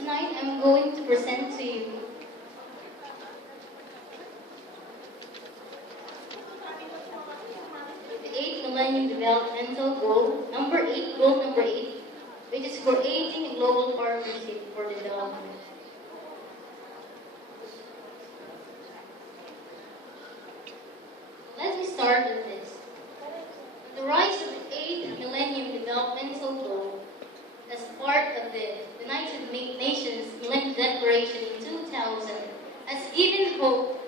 Tonight I'm going to present to you the 8th Millennium Developmental Goal, goal number 8, which is creating a global partnership for development. Let me start with this. The rise of the 8th Millennium Developmental Goal as part of the United Nations Millennium Declaration in 2000 has given hope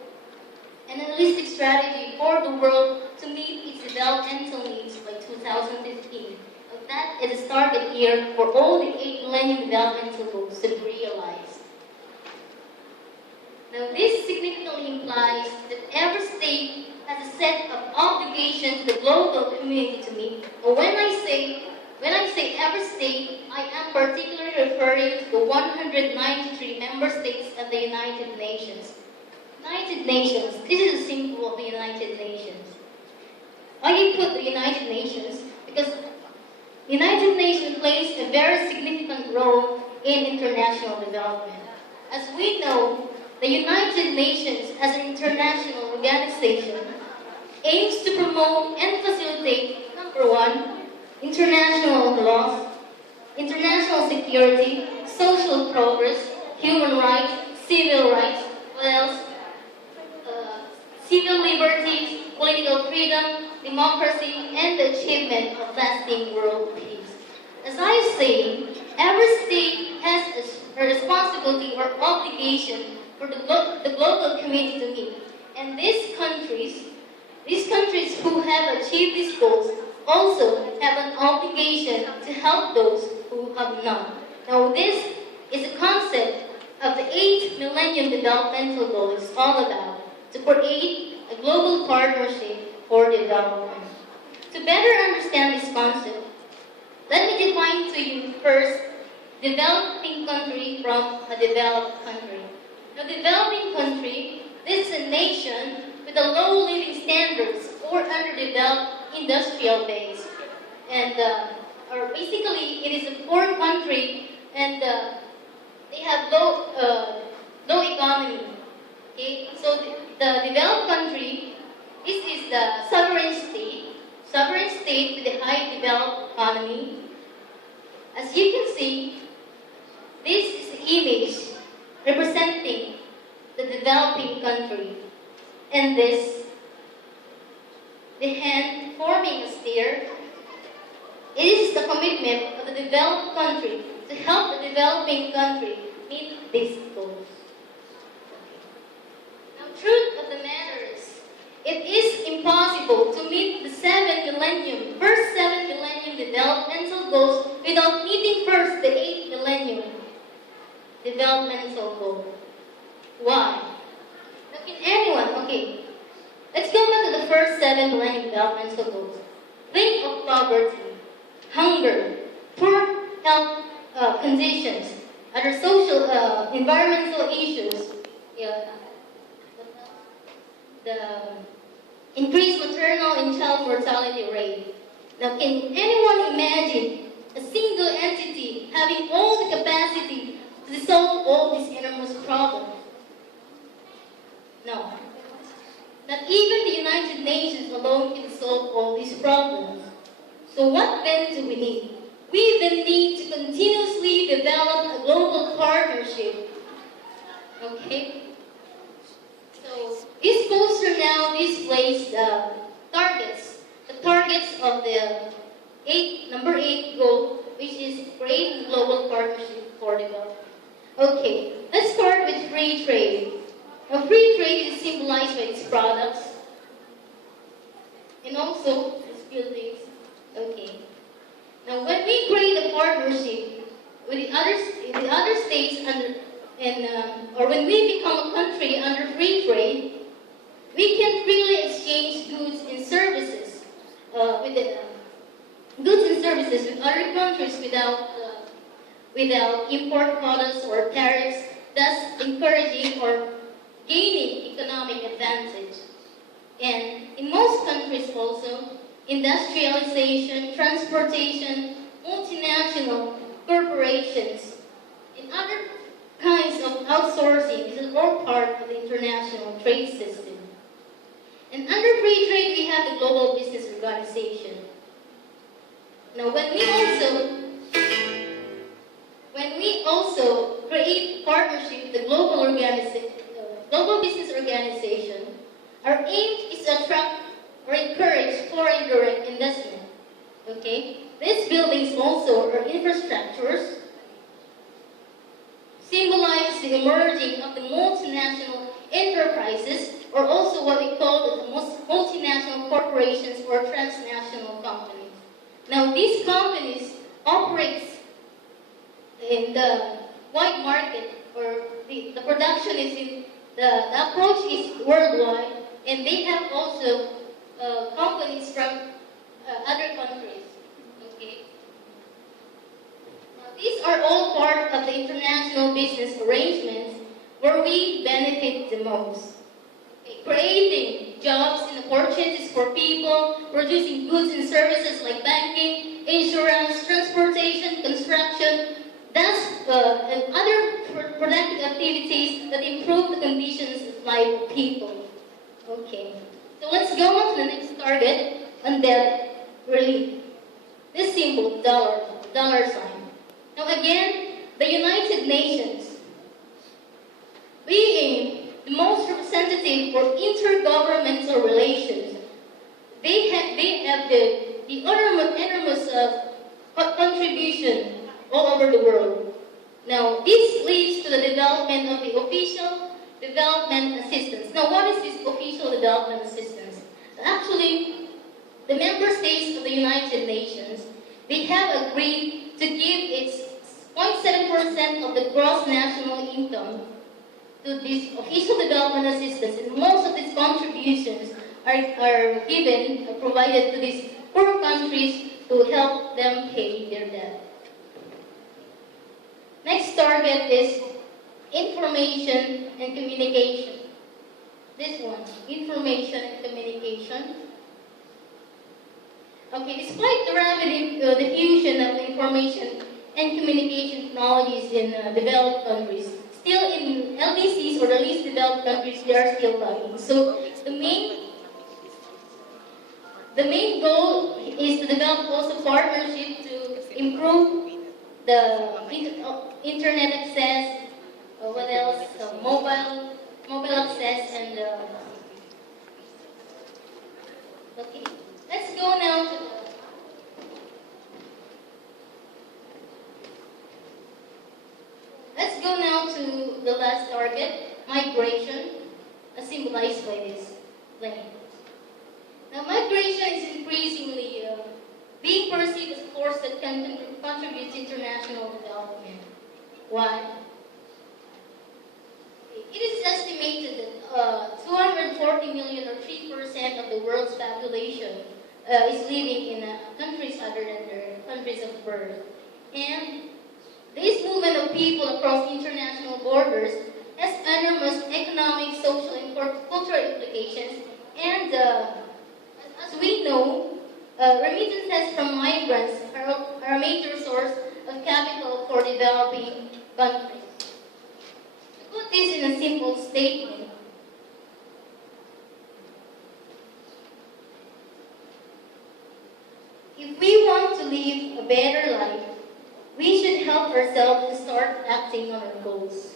and a holistic strategy for the world to meet its developmental needs by 2015. And that is the target year for all the 8 Millennium Developmental Goals to be realized. Now, this significantly implies that every state has a set of obligations to the global community to meet. And when I say every state, I am particularly referring to the 193 member states of the United Nations. United Nations, this is a symbol of the United Nations. Why put the United Nations? Because the United Nations plays a very significant role in international development. As we know, the United Nations, as an international organization, aims to promote and facilitate, number one, international laws, international security, social progress, human rights, civil rights, what else? Civil liberties, political freedom, democracy, and the achievement of lasting world peace. As I was saying, every state has a responsibility or obligation for the global community to meet. And these countries who have achieved these goals also have an obligation to help those who have not. Now, this is the concept of the 8th Millennium Developmental Goal is all about, to create a global partnership for development. To better understand this concept, let me define to you first developing country from a developed country. A developing country, this is a nation with a low living standards or underdeveloped industrial base. And or basically, it is a poor country and they have low economy. Okay, so the developed country, this is the sovereign state with a high developed economy. As you can see, this is the image representing the developing country, and this, the hand forming a sphere. It is the commitment of the developed country to help the developing country meet these goals. Now, truth of the matter is, it is impossible to meet the first 7 millennium developmental goals without meeting first the 8th millennium developmental goal. Why? Now, can anyone, okay, let's go back to the first 7 millennium developmental goals. Think of poverty, hunger, poor health conditions, other social, environmental issues, the increased maternal and child mortality rate. Now, can anyone imagine a single entity having all the capacity to solve all these enormous problems? No. Not even the United Nations alone can solve all these problems. So what then do we need? We then need to continuously develop a global partnership. Okay? So this poster now displays the targets of the number 8 goal, which is create a global partnership for development. Okay, let's start with free trade. Now, free trade is symbolized by its products and also its buildings. Okay. Now, when we create a partnership with the other states or when we become a country under free trade, we can freely exchange goods and services with other countries without import quotas or tariffs, thus encouraging or gaining economic advantage. And in most countries also, industrialization, transportation, multinational corporations, and other outsourcing is all part of the international trade system. And under free trade, we have the Global Business Organization. Now, when we also create partnership with the Global Business Organization, our aim is to attract or encourage foreign direct investment. Okay? These buildings also are infrastructures, symbolize the emerging of the multinational enterprises, or also what we call the multinational corporations or transnational companies. Now, these companies operate in the wide market, or the production is in the approach is worldwide, and they have also companies from other countries. Okay. Now, these are all part of the international business arrangements where we benefit the most. Okay. Creating jobs and opportunities for people, producing goods and services like banking, insurance, transportation, construction, and other productive activities that improve the conditions of life of people. Okay, so let's go on to the next target, and debt relief. This symbol, dollar sign. Now again, the United Nations, being the most representative for intergovernmental relations, they have the enormous contribution all over the world. Now, this leads to the development of the official development assistance. Now, what is this official development assistance? Actually, the member states of the United Nations, they have agreed to give its 0.7% of the gross national income to this official development assistance, and most of these contributions are provided to these poor countries to help them pay their debt. Next target is information and communication. This one, information and communication. Okay, despite the rapid diffusion of information and communication technologies in developed countries, still in LDCs or the least developed countries, they are still lagging. So the main goal is to develop also partnership to improve the internet access, what else? Mobile access, and okay. Let's go now to the last target, migration, as symbolized by this plane. Now, migration is increasingly being perceived as a force that can contribute to international development. Why? It is estimated that 240 million, or 3% of the world's population, is living in countries other than their countries of birth. And this movement of people across international borders has enormous economic, social, and cultural implications. And as we know, remittances from migrants are a major source of capital for developing countries. To put this in a simple statement, if we want to live a better life, we should help ourselves to start acting on our goals.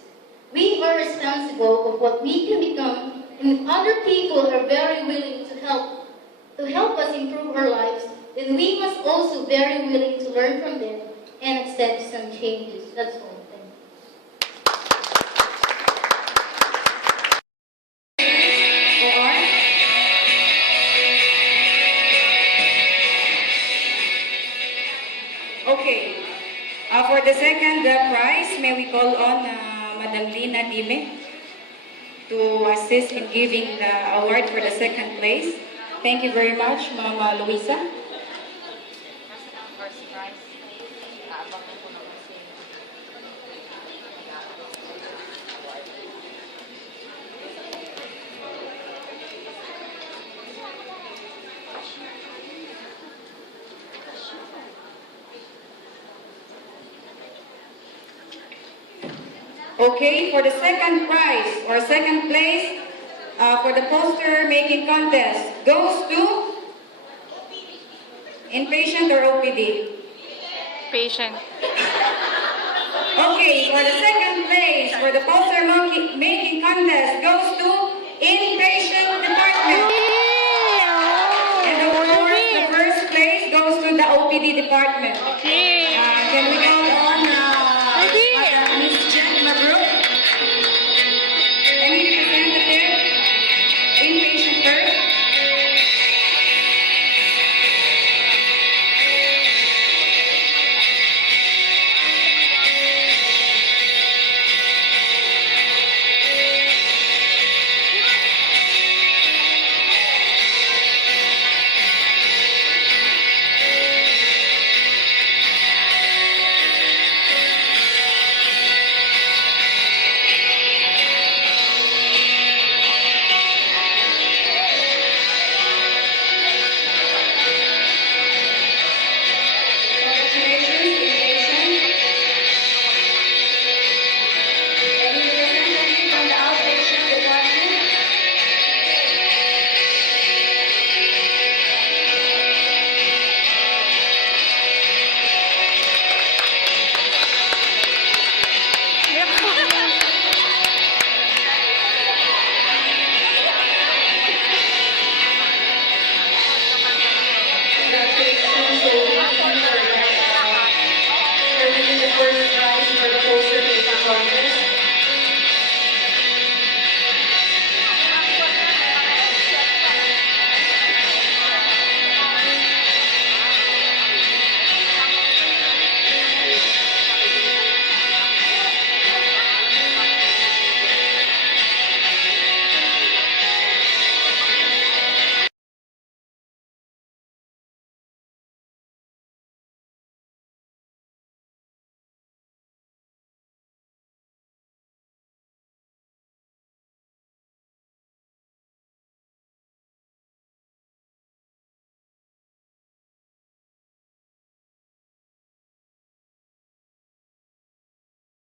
We are responsible of what we can become, and other people are very willing to help us improve our lives, then we must also be very willing to learn from them and accept some changes. That's all. Okay. For the second prize, may we call on Madam Lina Dime to assist in giving the award for the second place. Thank you very much, Mama Luisa. Okay, for the second prize or second place for the poster making contest goes to inpatient or OPD? Patient. Okay, for the second place for the poster making contest goes to inpatient department. And of course, the first place goes to the OPD department. Can we call on